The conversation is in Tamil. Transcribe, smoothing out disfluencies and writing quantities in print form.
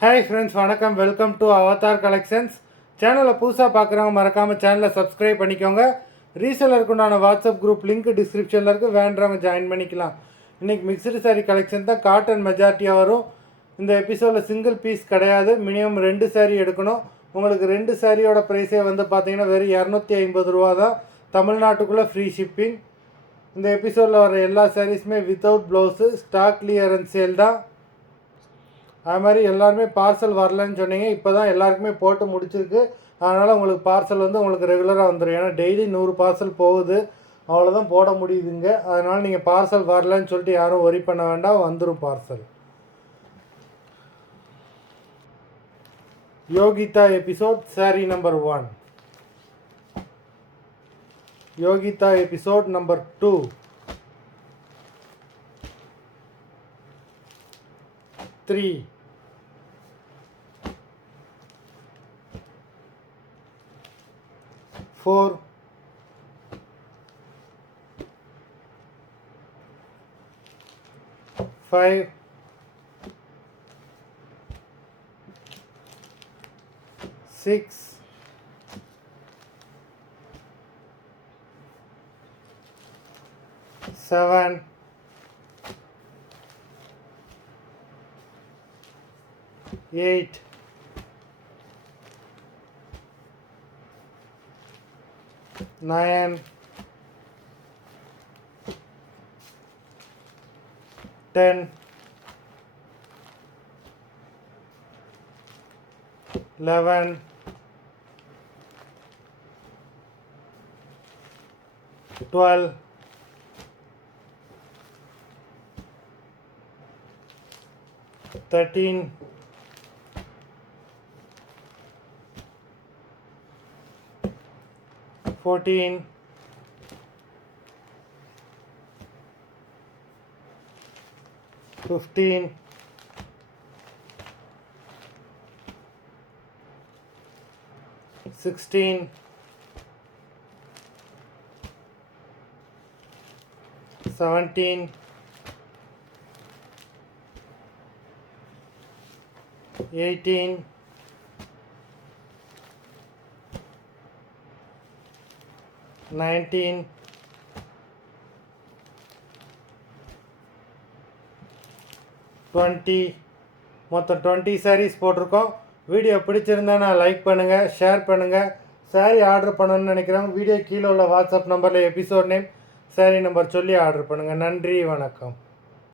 ஹாய் ஃப்ரெண்ட்ஸ், வணக்கம். Welcome to Avatar collections. சேனலில் புதுசாக பார்க்குறவங்க மறக்காமல் சேனலை சப்ஸ்கிரைப் பண்ணிக்கோங்க. ரீசெல்லருக்கு உண்டான வாட்ஸ்அப் குரூப் லிங்க் டிஸ்கிரிப்ஷனில் இருக்குது, வேண்டவங்க ஜாயின் பண்ணிக்கலாம். இன்றைக்கி மிக்சடு சாரீ கலெக்ஷன் தான். காட்டன் மெஜாரிட்டியாக வரும். இந்த எபிசோடில் சிங்கிள் பீஸ் கிடையாது, மினிமம் 2 சாரீ எடுக்கணும். உங்களுக்கு 2 சாரியோட ப்ரைஸே வந்து பார்த்தீங்கன்னா வெறும் 250 ரூபா தான். தமிழ்நாட்டுக்குள்ளே ஃப்ரீ ஷிப்பிங். இந்த எபிசோடில் வர எல்லா சாரீஸுமே without blouse, stock clearance sale தான். அது மாதிரி எல்லாருமே பார்சல் வரலன்னு சொன்னீங்க. இப்போ தான் எல்லாருக்குமே போட்டு முடிச்சிருக்கு. அதனால் உங்களுக்கு பார்சல் வந்து உங்களுக்கு ரெகுலராக வந்துடும். ஏன்னா டெய்லி 100 பார்சல் போகுது, அவ்வளோதான் போட முடியுதுங்க. அதனால் நீங்கள் பார்சல் வரலன்னு சொல்லிட்டு யாரும் ஒரி பண்ண வேண்டாம், வந்துடும் parcel. Yogita episode sari number 1. Yogita episode number 2. 3. 4. 5. 6. 7. 8. 9. 10. 11. 12. 13. 14. 15. 16. 17. 18. 19. 20. மொத்தம் 20 சாரீஸ் போட்டிருக்கோம். வீடியோ பிடிச்சிருந்தா நான் லைக் பண்ணுங்கள், ஷேர் பண்ணுங்கள். சாரீ ஆர்டர் பண்ணணும்னு நினைக்கிறவங்க வீடியோ கீழே உள்ள வாட்ஸ்அப் நம்பரில் எபிசோட் நேம், சாரீ நம்பர் சொல்லி ஆர்டர் பண்ணுங்கள். நன்றி, வணக்கம்.